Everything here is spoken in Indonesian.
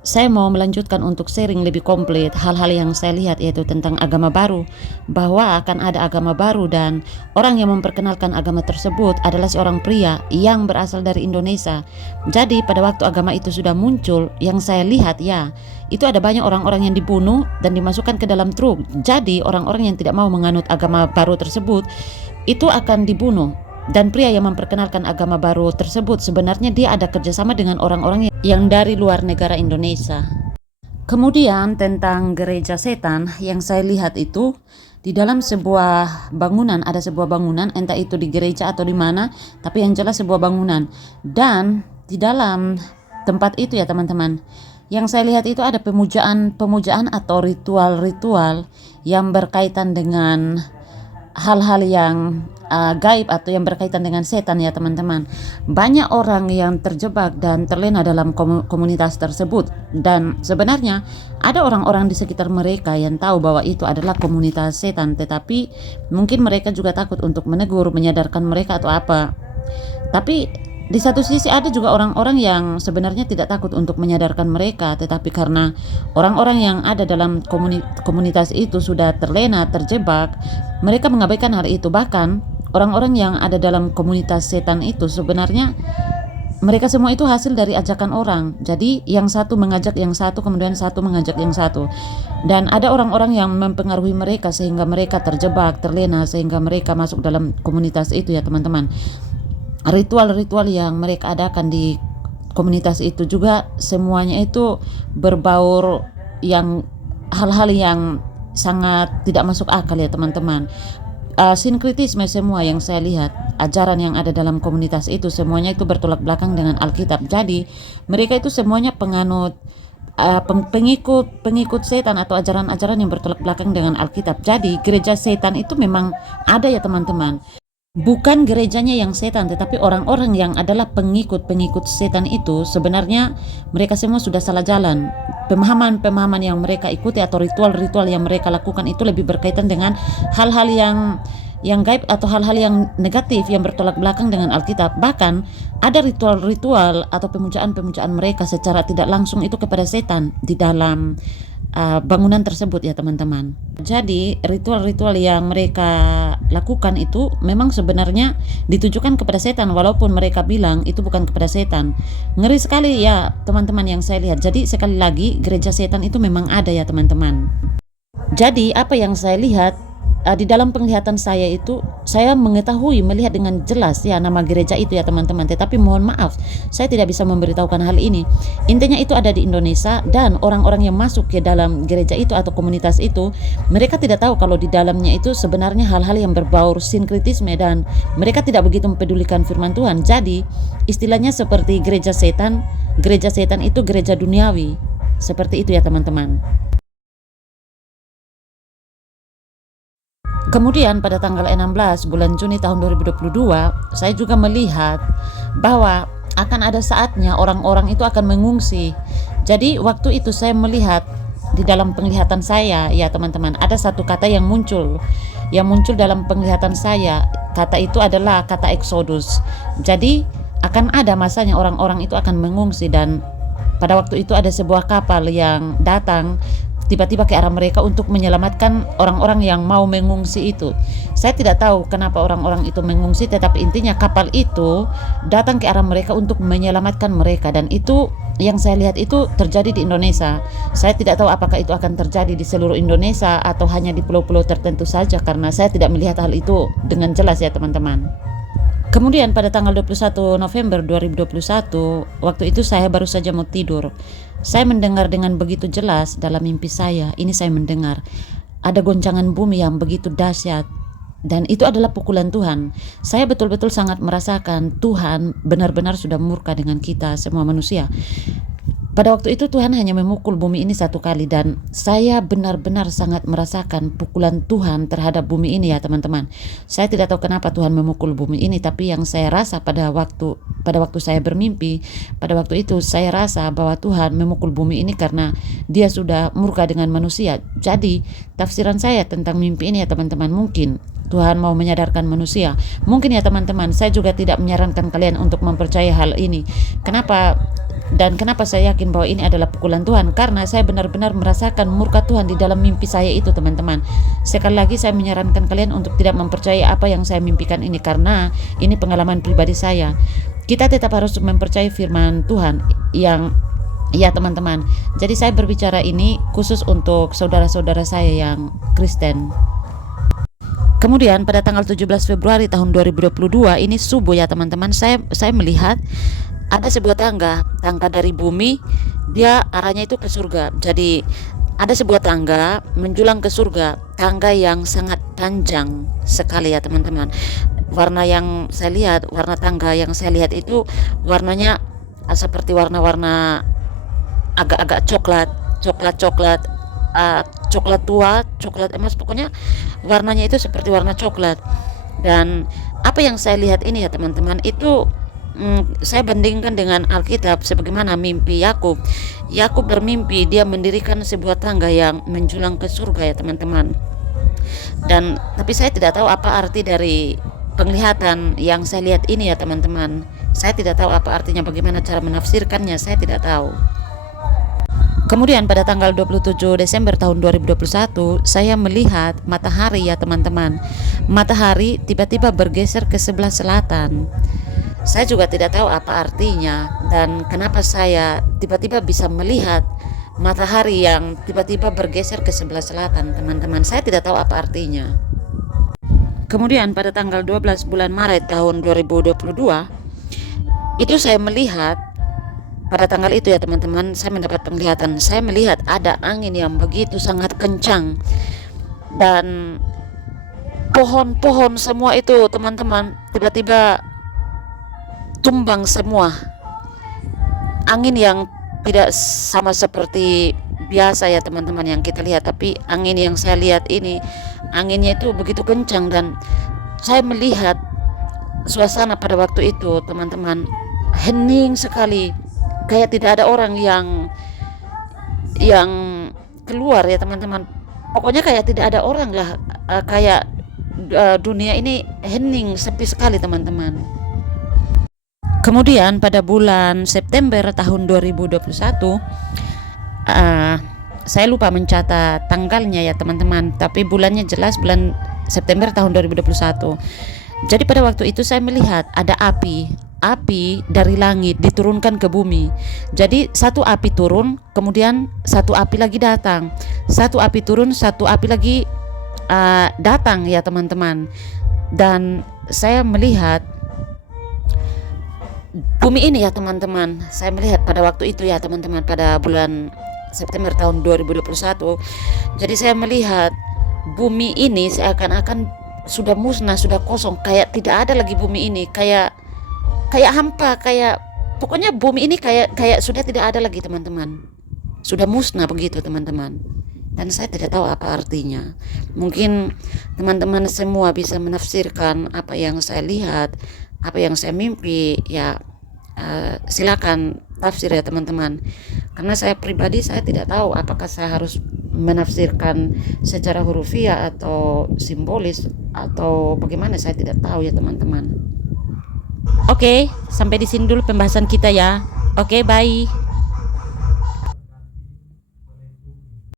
saya mau melanjutkan untuk sharing lebih komplit hal-hal yang saya lihat, yaitu tentang agama baru, bahwa akan ada agama baru dan orang yang memperkenalkan agama tersebut adalah seorang pria yang berasal dari Indonesia. Jadi pada waktu agama itu sudah muncul, yang saya lihat ya, itu ada banyak orang-orang yang dibunuh dan dimasukkan ke dalam truk. Jadi orang-orang yang tidak mau menganut agama baru tersebut itu akan dibunuh. Dan pria yang memperkenalkan agama baru tersebut sebenarnya dia ada kerjasama dengan orang-orang yang dari luar negara Indonesia. Kemudian tentang gereja setan, yang saya lihat itu di dalam sebuah bangunan, ada sebuah bangunan, entah itu di gereja atau di mana, tapi yang jelas sebuah bangunan. Dan di dalam tempat itu ya teman-teman, yang saya lihat itu ada pemujaan atau ritual-ritual yang berkaitan dengan hal-hal yang gaib atau yang berkaitan dengan setan ya teman-teman. Banyak orang yang terjebak dan terlena dalam komunitas tersebut, dan sebenarnya ada orang-orang di sekitar mereka yang tahu bahwa itu adalah komunitas setan, tetapi mungkin mereka juga takut untuk menegur, menyadarkan mereka atau apa. Tapi di satu sisi ada juga orang-orang yang sebenarnya tidak takut untuk menyadarkan mereka, tetapi karena orang-orang yang ada dalam komunitas itu sudah terlena, terjebak, mereka mengabaikan hal itu. Bahkan orang-orang yang ada dalam komunitas setan itu sebenarnya mereka semua itu hasil dari ajakan orang. Jadi yang satu mengajak yang satu, kemudian satu mengajak yang satu. Dan ada orang-orang yang mempengaruhi mereka sehingga mereka terjebak, terlena, sehingga mereka masuk dalam komunitas itu ya teman-teman. Ritual-ritual yang mereka adakan di komunitas itu juga semuanya itu berbaur yang hal-hal yang sangat tidak masuk akal ya teman-teman. Sinkritisme semua yang saya lihat, ajaran yang ada dalam komunitas itu semuanya itu bertolak belakang dengan Alkitab. Jadi mereka itu semuanya penganut pengikut setan atau ajaran-ajaran yang bertolak belakang dengan Alkitab. Jadi gereja setan itu memang ada ya teman-teman. Bukan gerejanya yang setan, tetapi orang-orang yang adalah pengikut-pengikut setan itu sebenarnya mereka semua sudah salah jalan. Pemahaman-pemahaman yang mereka ikuti atau ritual-ritual yang mereka lakukan itu lebih berkaitan dengan hal-hal yang gaib atau hal-hal yang negatif yang bertolak belakang dengan Alkitab. Bahkan ada ritual-ritual atau pemujaan-pemujaan mereka secara tidak langsung itu kepada setan di dalam bangunan tersebut ya teman-teman. Jadi ritual-ritual yang mereka lakukan itu memang sebenarnya ditujukan kepada setan, walaupun mereka bilang itu bukan kepada setan. Ngeri sekali ya teman-teman yang saya lihat. Jadi sekali lagi gereja setan itu memang ada ya teman-teman. Jadi apa yang saya lihat di dalam penglihatan saya itu, saya mengetahui, melihat dengan jelas ya nama gereja itu ya teman-teman. Tetapi mohon maaf, saya tidak bisa memberitahukan hal ini. Intinya itu ada di Indonesia, dan orang-orang yang masuk ke dalam gereja itu atau komunitas itu, mereka tidak tahu kalau di dalamnya itu sebenarnya hal-hal yang berbaur sinkritisme, dan mereka tidak begitu mempedulikan firman Tuhan. Jadi istilahnya seperti gereja setan itu gereja duniawi. Seperti itu ya teman-teman. Kemudian pada tanggal 16 bulan Juni tahun 2022, saya juga melihat bahwa akan ada saatnya orang-orang itu akan mengungsi. Jadi waktu itu saya melihat di dalam penglihatan saya ya teman-teman, ada satu kata yang muncul dalam penglihatan saya. Kata itu adalah kata Exodus. Jadi akan ada masanya orang-orang itu akan mengungsi, dan pada waktu itu ada sebuah kapal yang datang tiba-tiba ke arah mereka untuk menyelamatkan orang-orang yang mau mengungsi itu. Saya tidak tahu kenapa orang-orang itu mengungsi, tetapi intinya kapal itu datang ke arah mereka untuk menyelamatkan mereka, dan itu yang saya lihat itu terjadi di Indonesia. Saya tidak tahu apakah itu akan terjadi di seluruh Indonesia atau hanya di pulau-pulau tertentu saja, karena saya tidak melihat hal itu dengan jelas ya teman-teman. Kemudian pada tanggal 21 November 2021, waktu itu saya baru saja mau tidur. Saya mendengar dengan begitu jelas dalam mimpi saya, ini saya mendengar ada goncangan bumi yang begitu dahsyat, dan itu adalah pukulan Tuhan. Saya betul-betul sangat merasakan Tuhan benar-benar sudah murka dengan kita semua manusia. Pada waktu itu Tuhan hanya memukul bumi ini satu kali, dan saya benar-benar sangat merasakan pukulan Tuhan terhadap bumi ini ya teman-teman. Saya tidak tahu kenapa Tuhan memukul bumi ini, tapi yang saya rasa pada waktu saya bermimpi, pada waktu itu saya rasa bahwa Tuhan memukul bumi ini karena Dia sudah murka dengan manusia. Jadi tafsiran saya tentang mimpi ini ya teman-teman, mungkin Tuhan mau menyadarkan manusia. Mungkin ya teman-teman, saya juga tidak menyarankan kalian untuk mempercayai hal ini. Kenapa saya yakin bahwa ini adalah pukulan Tuhan? Karena saya benar-benar merasakan murka Tuhan di dalam mimpi saya itu, teman-teman. Sekali lagi saya menyarankan kalian untuk tidak mempercayai apa yang saya mimpikan ini, karena ini pengalaman pribadi saya. Kita tetap harus mempercayai firman Tuhan yang ya teman-teman. Jadi saya berbicara ini khusus untuk saudara-saudara saya yang Kristen. Kemudian pada tanggal 17 Februari tahun 2022 ini subuh ya teman-teman, saya melihat ada sebuah tangga dari bumi, dia arahnya itu ke surga. Jadi ada sebuah tangga menjulang ke surga, tangga yang sangat panjang sekali ya teman-teman. Warna tangga yang saya lihat itu warnanya seperti warna-warna agak-agak coklat tua, coklat emas, pokoknya warnanya itu seperti warna coklat. Dan apa yang saya lihat ini ya teman-teman, itu saya bandingkan dengan Alkitab sebagaimana mimpi Yakub. Yakub bermimpi dia mendirikan sebuah tangga yang menjulang ke surga ya teman-teman. Tapi saya tidak tahu apa arti dari penglihatan yang saya lihat ini ya teman-teman. Saya tidak tahu apa artinya, bagaimana cara menafsirkannya, saya tidak tahu. Kemudian pada tanggal 27 Desember tahun 2021 saya melihat matahari ya teman-teman. Matahari tiba-tiba bergeser ke sebelah selatan. Saya juga tidak tahu apa artinya dan kenapa saya tiba-tiba bisa melihat matahari yang tiba-tiba bergeser ke sebelah selatan, teman-teman. Saya tidak tahu apa artinya. Kemudian pada tanggal 12 bulan Maret tahun 2022 itu saya melihat, pada tanggal itu ya teman-teman, saya mendapat penglihatan. Saya melihat ada angin yang begitu sangat kencang dan pohon-pohon semua itu teman-teman tiba-tiba tumbang semua. Angin yang tidak sama seperti biasa ya teman-teman yang kita lihat, tapi angin yang saya lihat ini anginnya itu begitu kencang dan saya melihat suasana pada waktu itu teman-teman hening sekali, kayak tidak ada orang yang keluar ya teman-teman. Pokoknya kayak tidak ada orang lah, kayak dunia ini hening, sepi sekali teman-teman. Kemudian pada bulan September tahun 2021 saya lupa mencatat tanggalnya ya teman-teman, tapi bulannya jelas bulan September tahun 2021. Jadi pada waktu itu saya melihat ada api dari langit diturunkan ke bumi. Jadi satu api turun, kemudian satu api lagi datang, satu api turun, satu api lagi datang ya teman-teman. Dan saya melihat bumi ini ya teman-teman, saya melihat pada waktu itu ya teman-teman, pada bulan September tahun 2021. Jadi saya melihat bumi ini seakan-akan sudah musnah, sudah kosong, kayak tidak ada lagi bumi ini, kayak hampa, kayak pokoknya bumi ini kayak sudah tidak ada lagi teman-teman, sudah musnah begitu teman-teman. Dan saya tidak tahu apa artinya. Mungkin teman-teman semua bisa menafsirkan apa yang saya lihat, apa yang saya mimpi ya. Silakan tafsir ya teman-teman, karena saya pribadi saya tidak tahu apakah saya harus menafsirkan secara hurufiah atau simbolis atau bagaimana, saya tidak tahu ya teman-teman. Oke, sampai di sini dulu pembahasan kita ya. Oke, bye.